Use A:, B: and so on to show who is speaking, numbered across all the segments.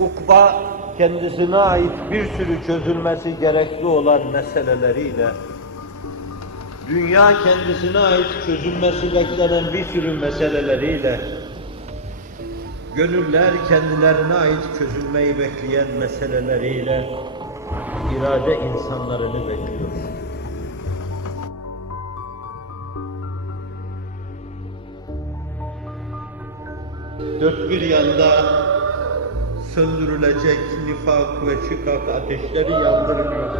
A: ukba kendisine ait bir sürü çözülmesi gerekli olan meseleleriyle, dünya kendisine ait çözülmesi beklenen bir sürü meseleleriyle, gönüller kendilerine ait çözülmeyi bekleyen meseleleriyle irade insanlarını bekliyor. Dört bir yanda söndürülecek nifak ve çıkak ateşleri yandırılıyor.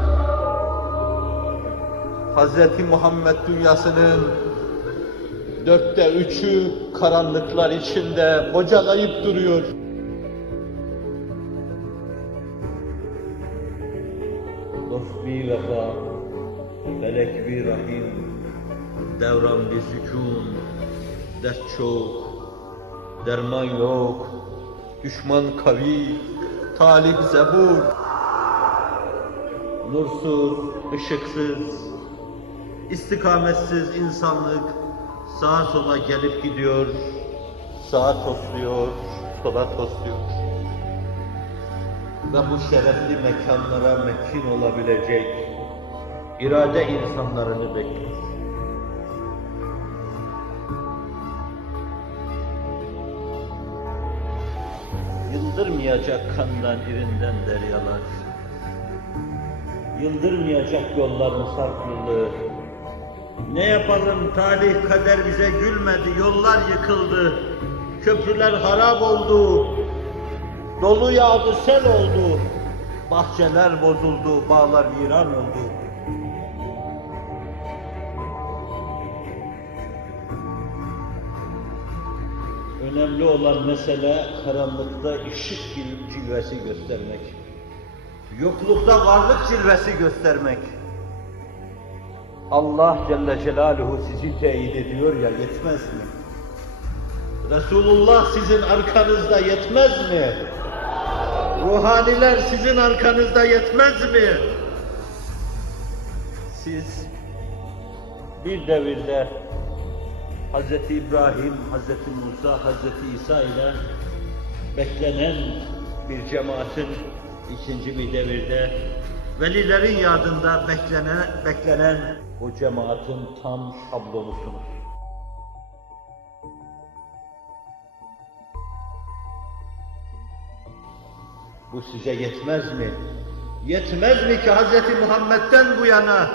A: Hz. Muhammed dünyasının dörtte üçü karanlıklar içinde bocalayıp duruyor. Dost bir vefa, felek bir rahim, devran bir sükun, dert çok, derman yok, düşman kavi, talip zebur, nursuz, ışıksız, istikametsiz insanlık sağa sola gelip gidiyor, sağa tosluyor, sola tosluyor. Ve bu şerefli mekanlara mekin olabilecek irade insanlarını bekliyor. Yıldırmayacak kandan irinden deryalar, yıldırmayacak yolların sarkmılığı, ne yapalım? Talih kader bize gülmedi, yollar yıkıldı, köprüler harap oldu, dolu yağdı sel oldu, bahçeler bozuldu, bağlar viran oldu. Önemli olan mesele karanlıkta ışık cil- cilvesi göstermek. Yoklukta varlık cilvesi göstermek. Allah Celle Celaluhu sizi teyit ediyor ya yetmez mi? Resulullah sizin arkanızda yetmez mi? Ruhaniler sizin arkanızda yetmez mi? Siz bir devirde Hz. İbrahim, Hz. Musa, Hz. İsa ile beklenen bir cemaatin ikinci bir devirde velilerin yardında beklenen, beklenen o cemaatin tam şablonusunuz. Bu size yetmez mi? Yetmez mi ki Hz. Muhammed'den bu yana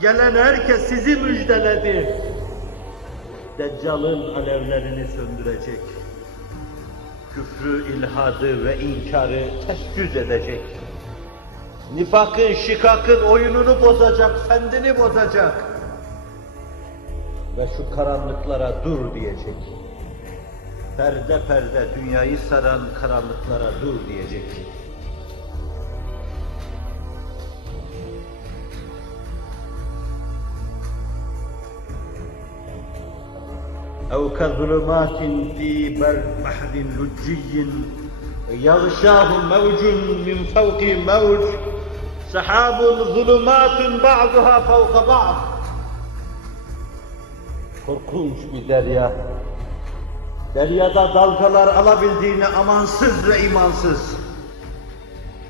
A: gelen herkes sizi müjdeledi. Deccal'ın alevlerini söndürecek. Küfrü, ilhadı ve inkarı tescüz edecek. Nifakın, şikakın oyununu bozacak, kendini bozacak. Ve şu karanlıklara dur diyecek. Perde perde dünyayı saran karanlıklara dur diyecek. أو كظلمات في بر بحر لجي يغشاه موج من فوق موج سحاب ظلمات بعضها فوق بعض Korkunç bir derya. Deryada dalgalar alabildiğine amansız ve imansız.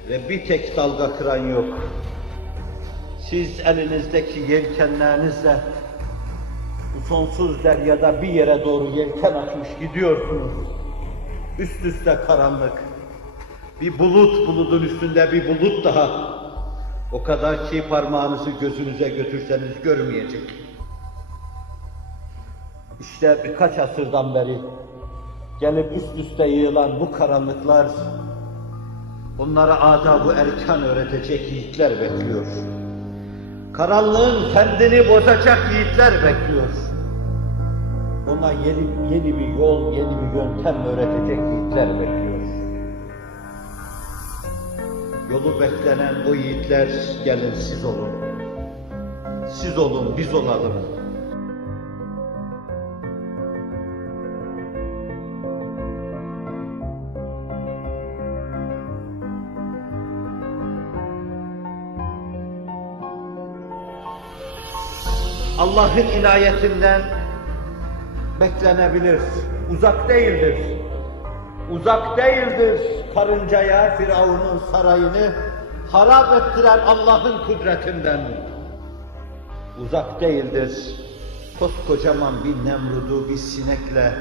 A: Ve bir tek dalga kıran yok. Siz elinizdeki yelkenlerinizle bu sonsuz deryada bir yere doğru yelken açmış gidiyorsunuz. Üst üste karanlık. Bir bulut bulutun üstünde bir bulut daha. O kadar ki parmağınızı gözünüze götürseniz görmeyecek. İşte birkaç asırdan beri gelip üst üste yığılan bu karanlıklar onlara adab-ı erkan öğretecek yiğitler bekliyor. Karanlığın kendini bozacak yiğitler bekliyor. Ona yeni, yeni bir yol, yeni bir yöntem öğretecek yiğitler bekliyor. Yolu beklenen o yiğitler gelin siz olun. Siz olun, biz olalım. Allah'ın inayetinden beklenebilir, uzak değildir. Uzak değildir karıncaya Firavun'un sarayını harap ettiren Allah'ın kudretinden. Uzak değildir koskocaman bir Nemrud'u bir sinekle,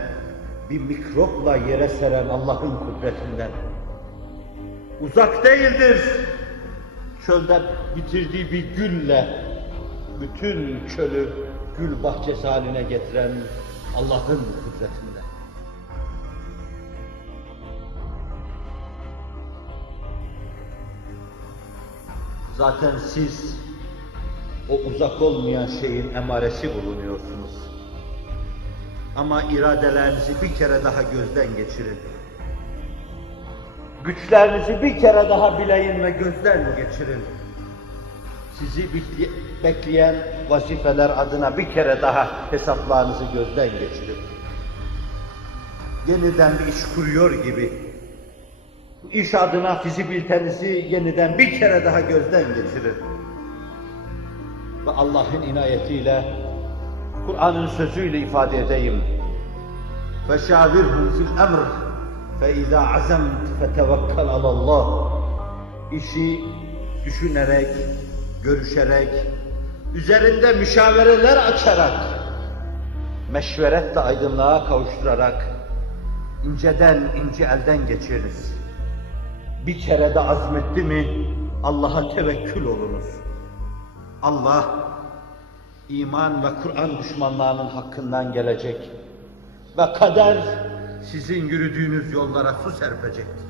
A: bir mikropla yere seren Allah'ın kudretinden. Uzak değildir çölde bitirdiği bir gülle bütün çölü gül bahçesi haline getiren Allah'ın kudretinden. Zaten siz o uzak olmayan şeyin emaresi bulunuyorsunuz. Ama iradelerinizi bir kere daha gözden geçirin. Güçlerinizi bir kere daha bileyin ve gözden geçirin Sizi bekle- bekleyen vazifeler adına bir kere daha hesaplarınızı gözden geçirin. Yeniden bir iş kuruyor gibi bu iş adına fizibilitenizi yeniden bir kere daha gözden geçirin. Ve Allah'ın inayetiyle, Kur'an'ın sözüyle ifade edeyim. فَشَاوِرْهُمْ فِي الْأَمْرِ فَاِذَا عَزَمْتَ فَتَوَكَّلْ عَلَى اللّٰهِ İşi düşünerek, görüşerek, üzerinde müşavereler açarak, meşveretle aydınlığa kavuşturarak, inceden ince elden geçiriniz. Bir kere de azmetti mi Allah'a tevekkül olunuz. Allah iman ve Kur'an düşmanlarının hakkından gelecek ve kader sizin yürüdüğünüz yollara su serpecektir.